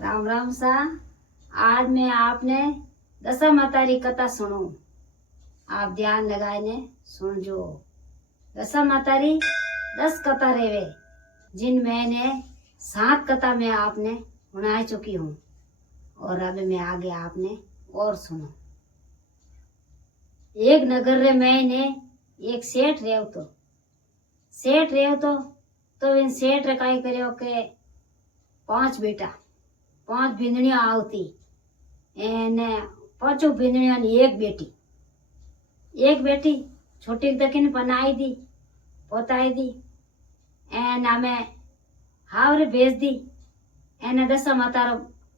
राम राम सा। आज मैं आपने दशा माता री कथा सुनू। आप ध्यान लगाने सुनजो। दशा माता री 10 कथा रेवे, जिन मैंने 7 कथा में आपने सुना चुकी हूँ और अब मैं आगे आपने और सुनो। एक नगर रे मैंने एक सेठ रेव तो इन सेठ रे काई करियो के 5 बेटा 5 भिंदड़िया आवती एने 5 भिंदड़िया ने एक बेटी छोटी दखिन बनाई दी पोताई दी एन आमे हावरे भेज दी। एने दशा मातारो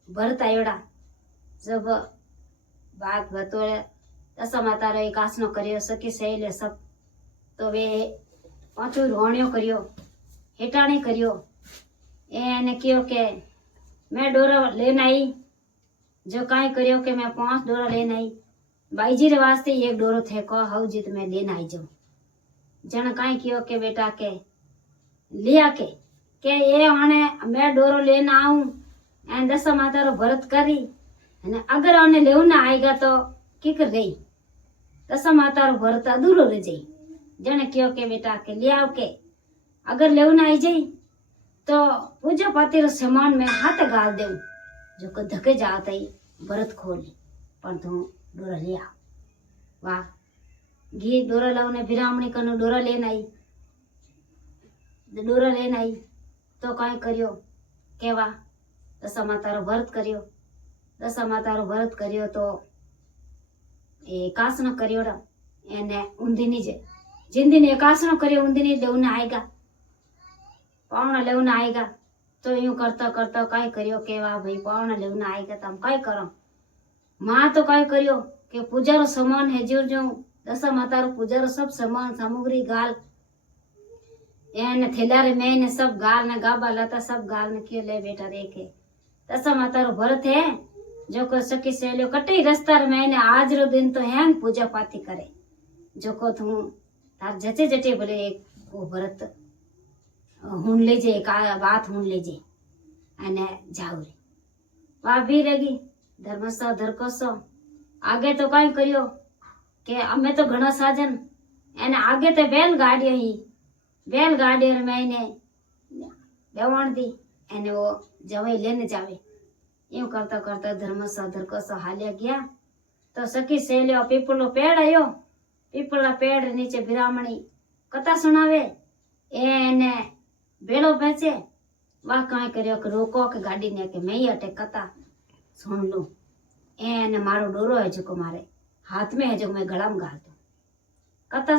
भरत आयोड़ा जब बात बतोड़े दशा मातारो एक आसनो करियो सखी सहेले सब तो वे 5 रोणियो करियो हेटाणी करियो। एने कहो के मैं डोरा लेन आई, जो काई करियो के मैं 5 डोरा लेन आई। बाईजी रे वास्ते एक डोरो थे को हव जीत मैं लेन आई जाऊं। जन काई कहो के बेटा के लिया के ये आने मैं डोरो लेन आऊं एन दशा माता रो भरत करी ने अगर आने लेव ना आएगा तो की कर रही दशा माता रो भरत अधूरो रह जाई। जने कहो के बेटा के ले आओ के अगर लेव ना आई जाई तो पूजा पाती रो सामान में हाथ गाल देऊ जो को धके जात आई भरत खोली पर तू डोरा ले आ। वाह घी डोरा लाउने बिरामणी कनो डोरा लेन आई तो काई करियो केवा दशा माता रो भरत करियो तो ए कासनो करियो एने उंदीनी जे जिंदीने कासनो करियो उंदीनी लेवने आएगा पावना लेवना आएगा तो यूं करता करता काई करियो के वाह भाई पावना लेवना आएगा तो हम काई करो। माँ तो काई करियो के पूजा रो सामान है जो दशा माता रो पूजा रो सब सामान सामग्री गाल एने थैला रे मैंने सब गाल ने गाबा लता सब गाल ने क्यों ले बेटा देखे दशा माता रो भरत है जो को सखी सहेलियो कटे रास्ता रे मैंने आज रो दिन तो है पूजा पाती करे जो को तू तार जचे जटे बोले एक वो भरत हुन ले जे का बात हुन ले जे अने जाऊ रे वा भी रगी धर्मसो धरकोसो आगे तो काई करियो के अमे तो घणा साजन एने आगे तो बैलगाड़ी रे मैंने बेवण दी एने वो जवाई लेने जावे। यूं करता करता धर्मसो धरकोसो हालिया गया तो सखी सहेलियो पीपलो पेड़ आयो पीपला पेड़ नीचे बिरामणी कथा सुनावे एने बेलो बेचे वाह काई करियो के रोको के गाड़ी ने के मैं अटे कथा सुन लू एने मारो डोरो है जो मारे हाथ में है जो मैं गला में गाल दूं। कथा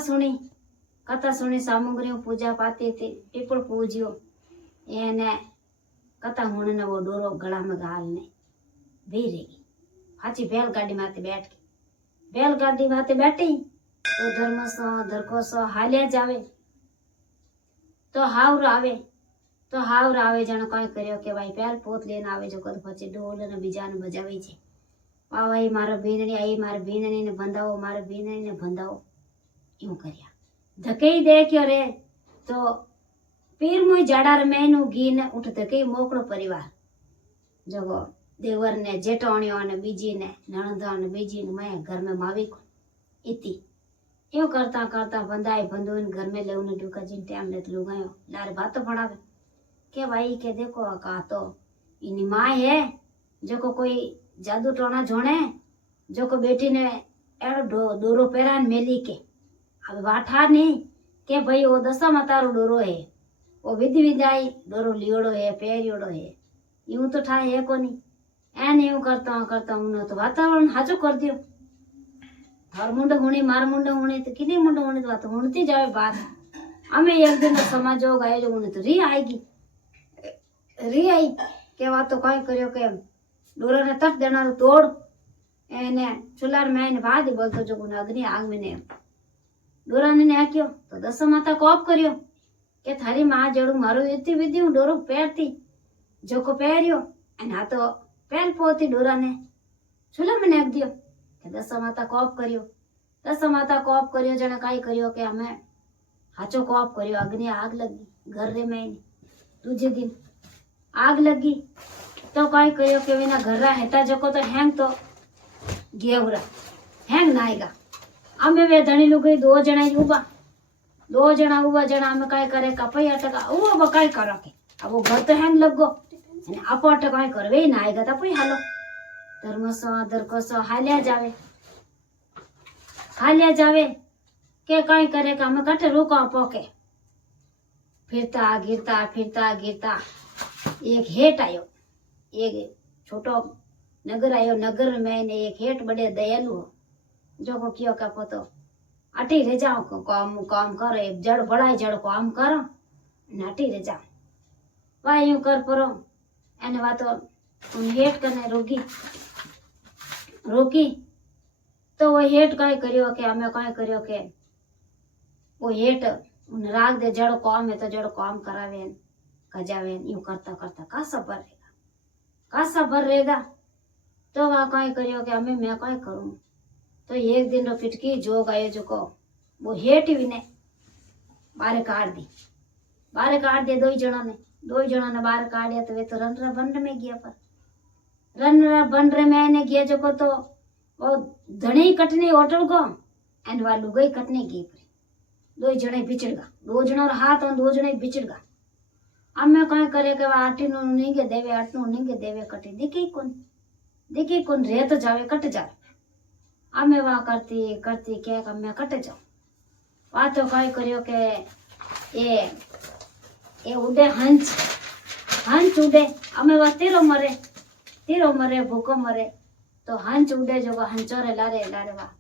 सुनी सामग्री पूजा पाती थी पीपल पूजियो एने कथा होने ने वो डोरो गला में गाल ने भी रहेगी हाची बैलगाड़ी माते बैठी तो धर्मसो धरकोसो हालिया जावे तो हावर आवे जण काई करियो के भाई पेल पोत लेने आवे जो कद पछे ढोल ने बीजा ने बजावे छे आ भाई मारो बींदणी आई मारे बींदणी ने बंधाओ यूं करया धके देख्यो रे तो पीर मुई जाड़ा रे मैनू घी ने उठ धके मोकळो परिवार जगो देवर ने जेठोणियो ने बीजी ने नणंदा ने बीजी ने मैं घर में मावी को इती यूं करता करता बंधाई बंधुन घर में लेवने डुका जिन टाइम ले लो गयो लारे बात पड़ावे के भाई के देखो का तो इनी मां है जो को कोई जादू टोना जोने जो को बेटी ने एड़ो डोरो पेरान मेली के अब वाठा नहीं के भाई वो दशा मातारो डोरो है वो विधि विधाई डोरो लियोड़ो है पेरियोड़ो है यूं तो ठा है कोनी एन यूं करता करता उन तो वातावरण हाजो कर दियो हर मुंड हुणी मार मुंड हुणी तो किनी मुंड हुणी तो बात हुणती जावे बात हमें एक दिन समाजो गाय जो हुणी तो री आई के बात तो काई करियो के डोरा ने तट देना तोड़ एने चुलार में बाद बोलतो जो गुण अग्नि आग में ने डोरा ने क्यों तो दशा माता कोप करियो के थारी मां जड़ू मारो इतनी विधि हूं डोरो पेरती जो को पेरियो एने आ तो पेल पोती डोरा ने चुला में नाख दियो के दशा माता कोप करियो जने काई करियो के हमें हाचो कोप करियो अग्नि आग लगी घर रे में दूजे दिन आग लगी तो कई करियो के विना घर हेता जको तो हैंग तो गेवरा हैंग नाएगा अमे वे धनी लुगई 2 जना उबा 2 जना उबा जना अमे कई करे कपई अटका वो बकाई करो के अब वो घर तो हैंग लगो અને આપો અટકાય કરવે ના આયગા તા કોઈ હાલો ધર્મસો દરકોસો હાલ્યા જાવે કે કઈ કરે કે અમે કટે રોકો પોકે फिरता गिरता एक हेट आयो एक छोटो नगर आयो नगर में ने एक हेट बड़े दयालु जो को कियो का पतो अटी रे जाओ को काम करे जड़ बड़ाई जड़ काम करो ने अटी रे जाओ वा यूं कर परो एने वातो उन हेट कने रोकी तो वो हेट कई करियो के हमें कई करियो के वो हेट उन राग दे जड़ो काम है तो जड़ो काम करावे खजावे यूं करता करता कासा भर रहेगा तो वहां कई करियो के हमें मैं कई करूं तो एक दिन रो पिटकी जोग आयो जो को वो हेट विने बारे काट दी 2 जना ने बाहर काढ़िया तो वे तो रनरा बंड में गया पर रनरा बंड में ने गया जो को तो वो धनी कटने होटल को एंड वा लुगाई कटने गई 2 जने बिछड़गा 2 जना हाथ और 2 जने बिछड़गा अम्मे कई करे के आटी नु नींगे देवे आटनु नींगे देवे कटे दिखी कौन रे तो जावे कट जावे अम्मे वा करती के अम्मे कटे जाओ वा तो कई करियो के ए उड़े हंच उड़े अम्मे वा तीरो मरे भूखो मरे तो हंच उड़े जो हंचोरे लारे वा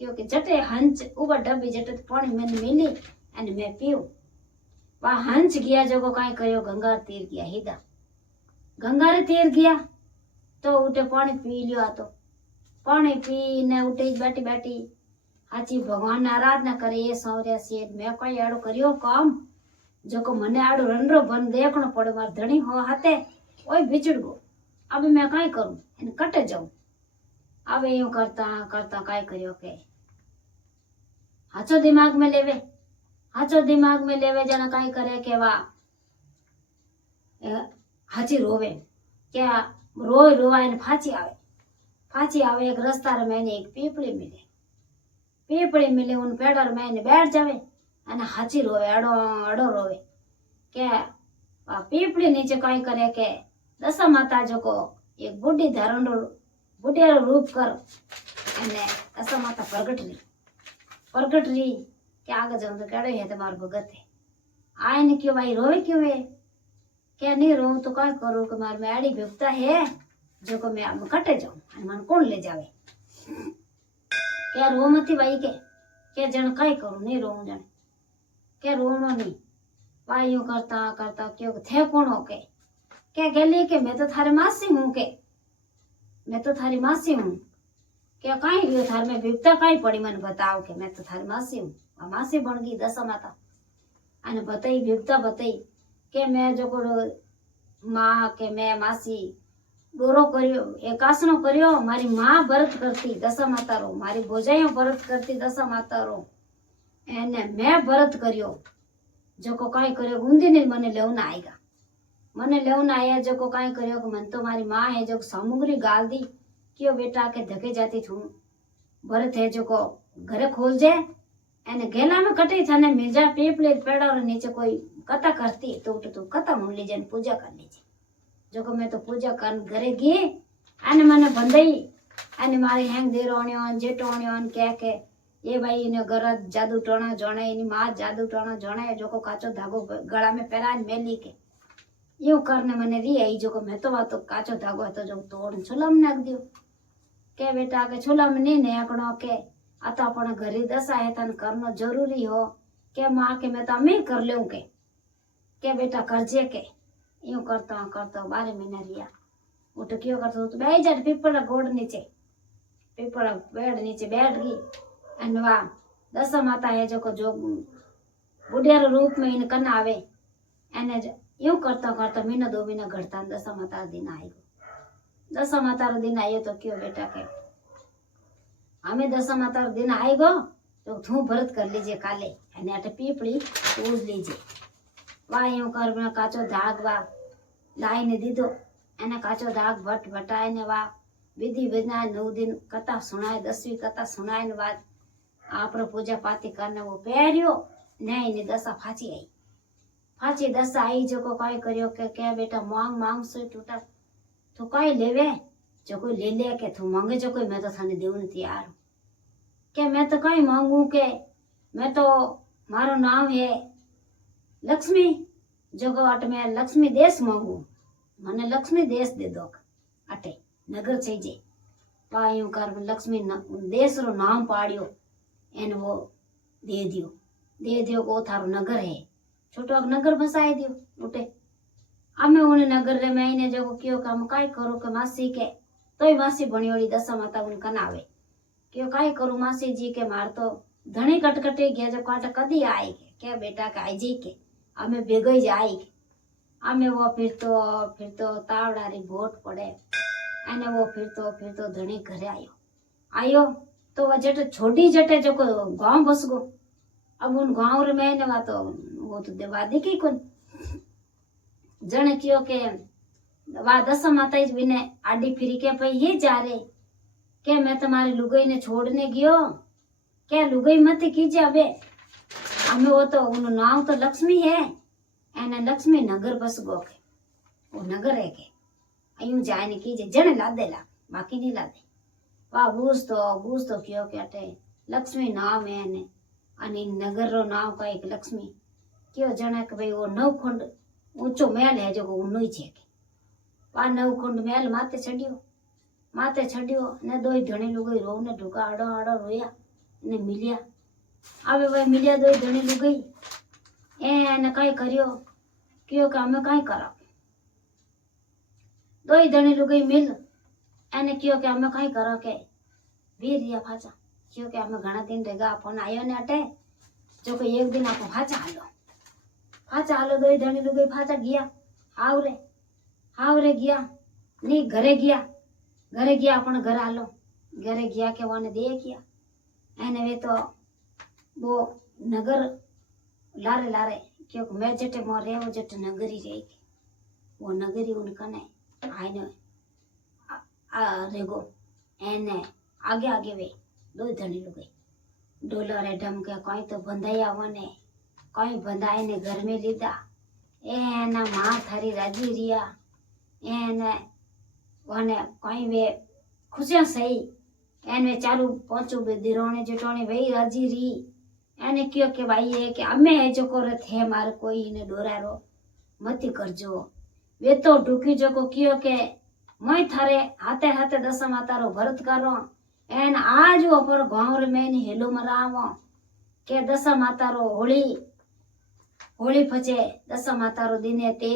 क्योंकि जटे हंच ऊपर डब्बी जटे पानी में मिली एंड मैं पीऊ वा हंच गया जो कई करियो गंगार तीर गया हिदा गंगारे तीर गया तो उठे पानी पी लियो तो पानी पी ने उठे बैठी हाची भगवान ने आराधना करे ये सौर्या सेठ मैं कई आड़ो करियो काम जो को मने आड़ो रंडरो बन देखनो पड़े मार धनी हो हाथे ओय बिछड़ गो अब मैं कई करूं इन कटे जाऊं अब यूं करता कई करियो के हाचो दिमाग में लेवे जना कई करे के वा हाची रोवे क्या रोवा इन फाची आवे एक रस्ता रे मैंने एक पीपड़ी मिले उन पेड़र मैंने बैठ जावे अने हाची रोवे अड़ो रोवे क्या पीपड़ी नीचे कई करे के दशा माता जो को एक बुढ़ी बुढ़ियारो रूप कर अने दशा माता प्रगट रही के आगे जाऊं तो कड़े है तुम्हारे भगत है आए ने क्यों भाई रोवे क्यों है क्या नहीं रो तो क्या करूं कि मार में आड़ी भुगता है जो को मैं अब कटे जाऊं मन कौन ले जावे क्या रो मती भाई के क्या जन कई करूं नहीं रो जन क्या रोनो नहीं भाई यूं करता क्यों थे कौन हो के क्या गली के मैं तो थारे मासी हूं क्या कहीं लियो थार में विपता कहीं पड़ी मन बताओ के मैं तो थारी मासी हूँ मासी बन गई दशा माता अने बताई विपता बताई के मैं जो माँ के मैं मासी डोरो करियो एकासनो करियो मारी माँ व्रत करती दशा माता रो मारी भोजाइयों व्रत करती दशा माता रो एने मैं व्रत करियो जो को कहीं करियो गुंदी ने मने लेवना आया जो को कहीं करियो मन तो मारी माँ है जो सामग्री गाल दी क्यों बेटा के धके जाती थू भरत है जो को घरे खोल जाए एने गेला में कटे थाने मिल जा पीपले पेड़ा और नीचे कोई कथा करती तो उठ तू कथा मुन लीजे पूजा कर लीजे जो को मैं तो पूजा कर घरे गई अने मने बंदई अने मारी हैंग दे रोणियो जेटोणियो कह के ये भाई इने घर जादू टोणा जोणे इनी मां जादू टोणा जोणे जो को काचो धागो गला में पहरान मेली के यूं करने मने री आई जो को मैं तो वातो काचो धागो तो जो तोड़ छुलम नाख दियो के बेटा के छुलम नहीं नेकड़ो के अतो अपन घरी दशा है तन करनो जरूरी हो के मां के मैं तो अमी कर लूं के बेटा करजे के यूं करता 12 महीना रिया उठ क्यों करता तो बैठ जा पीपल गोड़ नीचे पीपल पेड़ नीचे बैठ गई अने वा दशा माता है जो को जो बुढ़िया रूप में इन कन आवे एने यूं करता महीना 2 महीना घटता दशा माता दिन आई गो दशा माता रो दिन आयो तो क्यों बेटा के हमें दशा माता रो दिन आई गो तो थू भरत कर लीजिए काले एने अटे पीपड़ी तोड़ लीजिए वा यूं कर काचो धाग वा लाई ने दीदो એને કાચો દાગ ભટ ભટાય ને વા વિધિ વિધાન 9 दिन कथा सुनाए 10वीं कथा सुनाए ने बाद आपरो पूजा पाती करने वो પહેર્યો नहीं ने दशा फाची दशा आई जो को काय करियो के क्या बेटा मांग से टूटा तो काय लेवे जो कोई ले ले के तू मांगे जो कोई मैं तो थाने देवन तैयार हूं के मैं तो काय मांगू के मैं तो मारो नाम है लक्ष्मी जो को अट में लक्ष्मी देश मांगू मने लक्ष्मी देश दे दो अटे नगर चाहिए वायु कर लक्ष्मी देश रो नाम पाड़ियो एन वो दे दियो को थारो नगर है छोटो नगर बसाई दियो उठे अमे उन नगर रे मैंने जो कियो काम काय करो के मासी के तोय मासी भणियोड़ी दशा माता उन कनावे कियो काय करू मासी जी के मार तो धणी कटकटे गया जो काट कदी आई के बेटा का आई जी के अमे बेगई जाई के अमे वो फिर तो तावड़ारी भोट पड़े अने वो फिर तो धणी घरे आयो तो वह जट छोड़ी जटे जो गांव बस गो अब उन गांव रे मैंने वा तो वो तो देवा दिखी कौन जने कियो के वा दशा माता जी बिने आडी फिरी के पई ये जा रे के मैं तुम्हारी लुगाई ने छोड़ने गयो क्या लुगाई मत कीजिए अबे हमें वो तो उन नाम तो लक्ष्मी है एने लक्ष्मी नगर बस गो के वो नगर है के अयूं जाए ने कीजिए जने ला देला बाकी नहीं ला दे वा बूझ तो कियो के अटे लक्ष्मी नाम है ने अने नगर रो नाम का एक लक्ष्मी क्यों जने के भाई वो 9 खंड ऊंचो महल है जो ऊनो ही छे वा 9 खंड महल माते छड्यो ने दोई धणी लुगाई रो ने ढुका आड़ो रोया ने मिलिया आवे भाई मिलिया दोई धणी लुगाई एने काई करियो क्यों के हमें काई करा दोई धणी लुगाई मिल एने क्यों के हमें काई करा के वीर रिया फाचा क्यों के हमें घना दिन रेगा फोन आयो ने अटे जो को एक दिन आपको फाचा हालो दोई धणी लुगाई फाचा गया हावरे गया नी घरे गया अपन घर आलो घरे गया के वाने दे किया एने वे तो वो नगर लारे क्योंकि मैं जटे मोर रे वो जटे नगरी रे वो नगरी उनकने आने रेगो एने आगे वे दो धनी लुगाई डोला रे ढम के कोई तो बंधाया वने कोई बंधाए ने घर में लीधा एना मां थारी राजी रिया एने वने कोई वे खुशियां सही एने चारू पांचो बे दिरोने जटोने वही राजी री एने क्यों के भाई है कि अमे है जो को थे मार कोई ने डोरारो मती करजो वे तो ढुकी जो को क्यों के मैं थारे हाथे दशा माता रो भरत करो एन आज वो पर गांव रे में हेलो मरावो के दशा माता रो होली फचे दशा माता रो दिने ते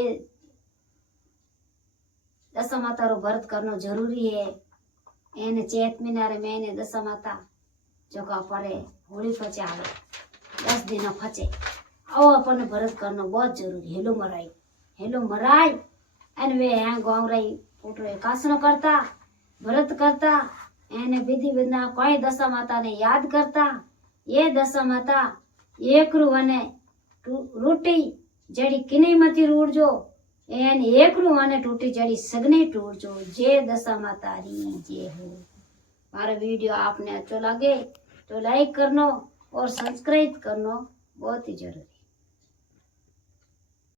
दशा माता रो भरत करनो जरूरी है एने चैत महीना रे मैंने दशा माता जो का परे होली फचे आवे 10 दिन फचे आओ अपन भरत करनो बहुत जरूरी हेलो मराई एन वे हैं गांव रही फोटो कासनो करता भरत करता एने विधि विधान कोई दशा माता ने याद करता ये दशा माता एक रुवने रूटी जड़ी किने मती रूड़जो एन एक रुवने टूटी जड़ी सगने टूटजो जे दशा माता री जे हो। मारा वीडियो आपने अच्छा लगे तो लाइक करनो और सब्सक्राइब करनो बहुत ही जरूरी।